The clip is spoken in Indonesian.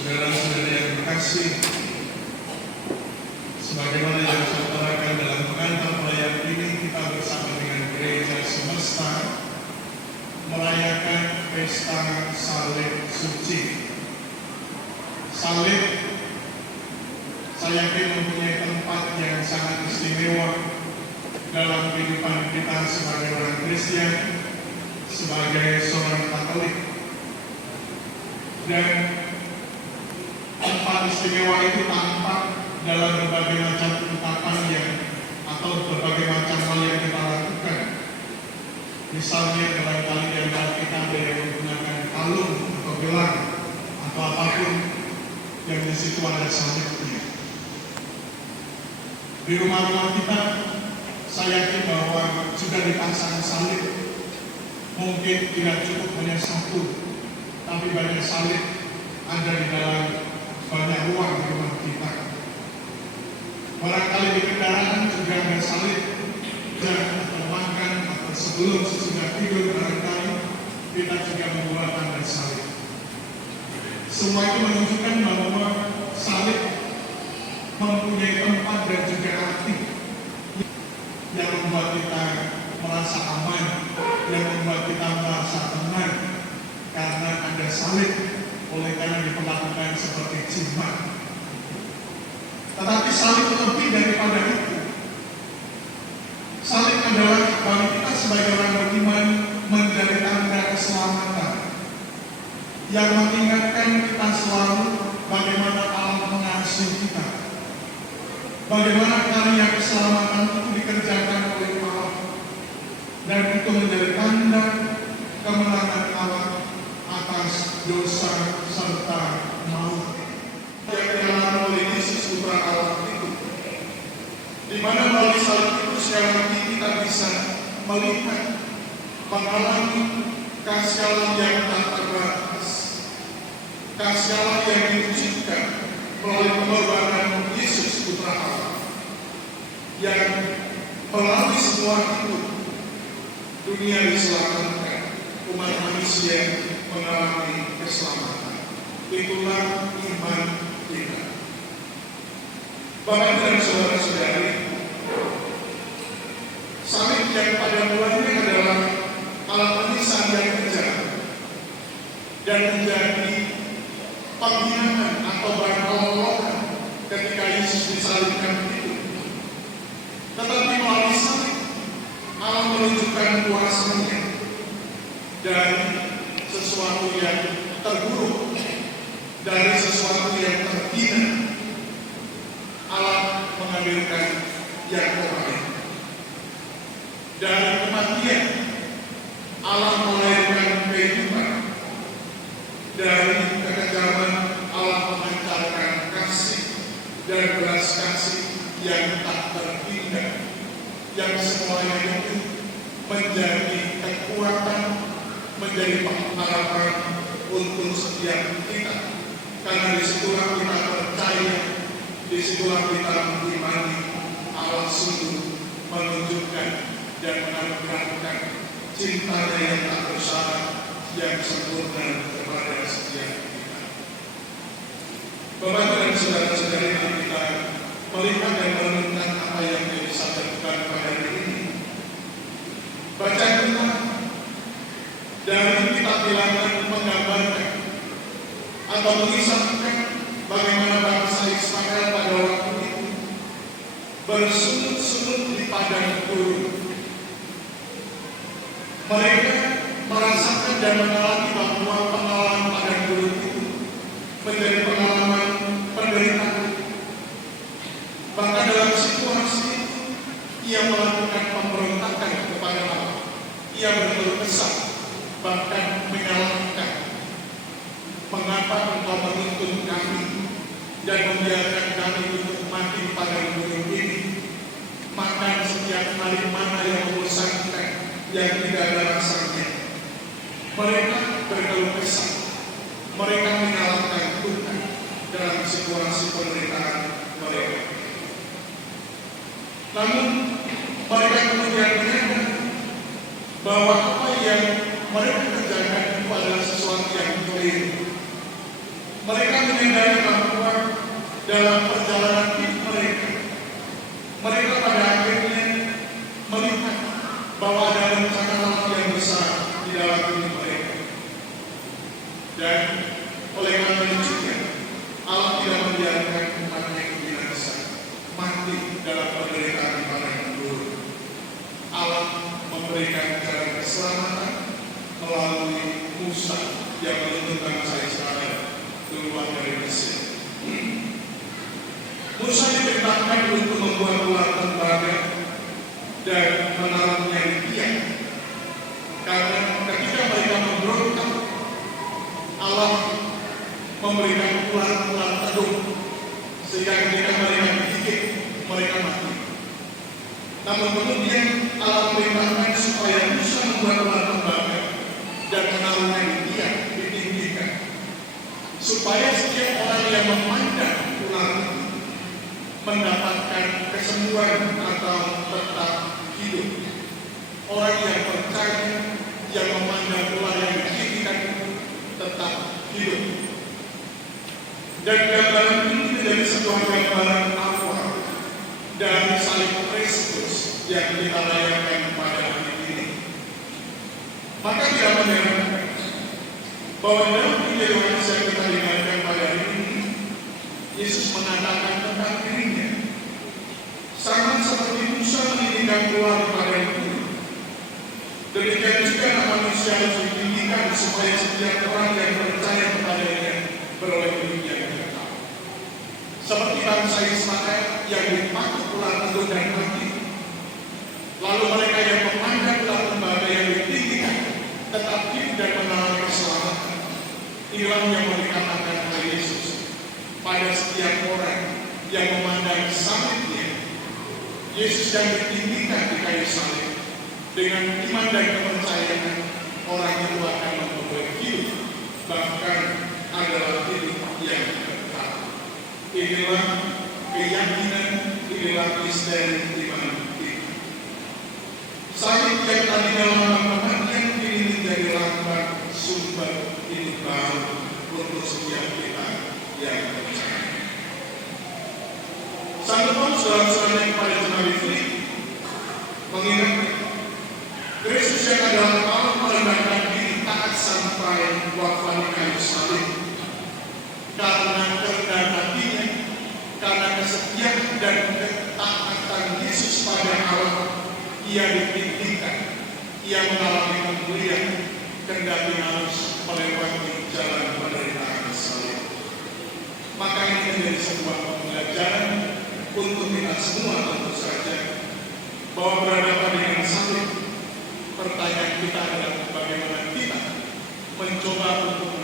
Saudara-saudari yang terkasih, sebagaimana yang saya utarakan dalam pengantar perayaan ini, kita bersama dengan gereja semesta merayakan pesta salib suci. Salib, saya yakin mempunyai tempat yang sangat istimewa dalam kehidupan kita sebagai orang Kristen, sebagai seorang Katolik. Dan tempat istimewa itu tampak dalam berbagai macam ungkapan atau berbagai macam hal yang kita lakukan. Misalnya barangkali di antara kita ada yang menggunakan kalung atau gelang atau apapun yang di situ ada salibnya. Di rumah-rumah kita, saya yakin bahwa sudah dipasang salib. Mungkin tidak cukup hanya satu, tapi banyak salib ada di dalam banyak ruang di rumah kita. Barangkali di kendaraan juga ada salib, atau makan atau sebelum sesudah tidur barangkali kita juga membuat tanda salib. Semua itu menunjukkan bahwa salib mempunyai tempat dan juga arti yang membuat kita merasa aman, yang membuat kita merasa tenang karena ada salib, oleh karena diperlakukan seperti jimat. Tetapi salib lebih daripada itu. Salib adalah bagi kita sebagai orang beriman menjadi tanda keselamatan yang mengingatkan kita selalu bagaimana Allah mengasihi kita, bagaimana karya keselamatan itu dikerjakan oleh Allah, dan itu menjadi tanda kemenangan Allah atas dosa serta maut yang dialami oleh Yesus Putra Allah itu, di mana melalui salib itu sekali lagi kita bisa melihat, mengalami kasih Allah yang tak terbatas, kasih Allah yang diwujudkan melalui pengorbanan Yesus Putra Allah, yang melalui semua itu dunia diselamatkan, umat manusia mengalami keselamatan. Itulah iman kita. Bapak dan saudara-saudari, salib yang pada mulanya adalah alat penyiksaan yang kejam dan menjadi penghinaan atau berkelolokan ketika Yesus disalibkan itu. Tetapi melalui salib Allah menunjukkan kuasa-Nya dari sesuatu yang terburuk, dari sesuatu yang terhina. Allah mengambilkan yang terbaik. Dari kematian Allah melahirkan kehidupan. Dari kekejaman Allah memancarkan kasih dan belas kasih yang tak terhingga, yang semuanya itu menjadi kekuatan, menjadi pengharapan untuk setiap kita. Karena disitulah kita percaya, disitulah kita mengimani Allah sungguh menunjukkan dan menganugerahkan cinta yang tak bersyarat, yang sempurna kepada setiap kita. Bapak dan saudara-saudari yang kita melihat dan merenungkan apa yang disampaikan pada hari ini, bacaan kita dari kitab Bilangan menggambarkan atau mengisahkan bagaimana bangsa Israel pada waktu itu bersungut-sungut di padang gurun. Mereka merasakan dan mengalami bahwa pengalaman padang gurun itu menjadi pengalaman penderitaan. Bahkan dalam situasi itu ia melakukan pemberontakan kepada Allah. Ia berkeluh kesah, bahkan menyalahkan, mengapa engkau menuntun kami dan membiarkan kami untuk mati pada gunung ini, makan setiap hari mana yang membosankan, yang tidak ada rasanya. Mereka berkeluh kesah, mereka menyalahkan Tuhan dalam situasi penderitaan mereka. Namun mereka kemudian menyadari bahwa apa yang mereka kerjakan itu adalah sesuatu yang keliru. Mereka menyadari dalam perjalanan hidup mereka pada akhirnya melihat bahwa ada rencana Allah yang besar di dalam hidup mereka. Dan oleh karena itu juga Allah tidak membiarkan umatnya yang binasa mati dalam penderitaan di padang gurun. Allah memberikan jalan keselamatan melalui Musa yang menuntun bangsa Israel keluar dari Mesir. Musa diperintahkan untuk membuat ular tembaga dan menaruhnya di tiang, karena ketika mereka memberontak, Allah memberikan ular-ular tedung sehingga ketika mereka digigit mereka mati. Namun kemudian Allah perintahkan supaya Musa membuat ular tembaga dan menaruhnya di tiang, ditinggikan, supaya setiap orang yang memandang ular itu mendapatkan kesembuhan atau tetap hidup. Orang yang percaya yang memandang ular yang ditinggikan tetap hidup. Dan gambaran ini menjadi sebuah gambaran awal dari salib Kristus yang kita rayakan pada hari ini. Maka tidak menyenangkan bahwa dalam Injil Yohanes yang kita dengarkan pada hari ini, Yesus mengatakan tentang dirinya, sama seperti Musa meninggikan ular di padang gurun, demikian juga anak manusia harus ditinggikan supaya setiap orang yang percaya kepadanya beroleh hidup yang kekal. Seperti bangsa Israel yang dipatuk ular tedung dan mati, lalu mereka yang memandang ular tembaga yang ditinggikan tetap hidup dan mengalami keselamatan. Inilah yang dikatakan oleh Yesus pada setiap orang yang memandang salibnya, Yesus yang ditinggikan di kayu salib, dengan iman dan kepercayaan orang itu akan memperoleh hidup, bahkan adalah hidup yang kekal. Inilah keyakinan, inilah misteri iman kita. Salib yang tadi dalam kematian ini menjadi lambang sumber hidup baru untuk setiap kita yang percaya. Sanggup saudara-saudara kepada jemaat Filipi mengingat Kristus yang adalah Allah merendahkan diri taat sampai wafat di kayu salib. Karena kerendahan hatinya, karena kesetiaan dan ketaatan Yesus pada Allah, ia ditinggikan, ia mengalami kemuliaan, kendati harus melewati jalan penderitaan salib. Maka ini menjadi sebuah pembelajaran untuk kita semua tentu saja, bahwa berhadapan dengan salib, pertanyaan kita adalah bagaimana kita mencoba untuk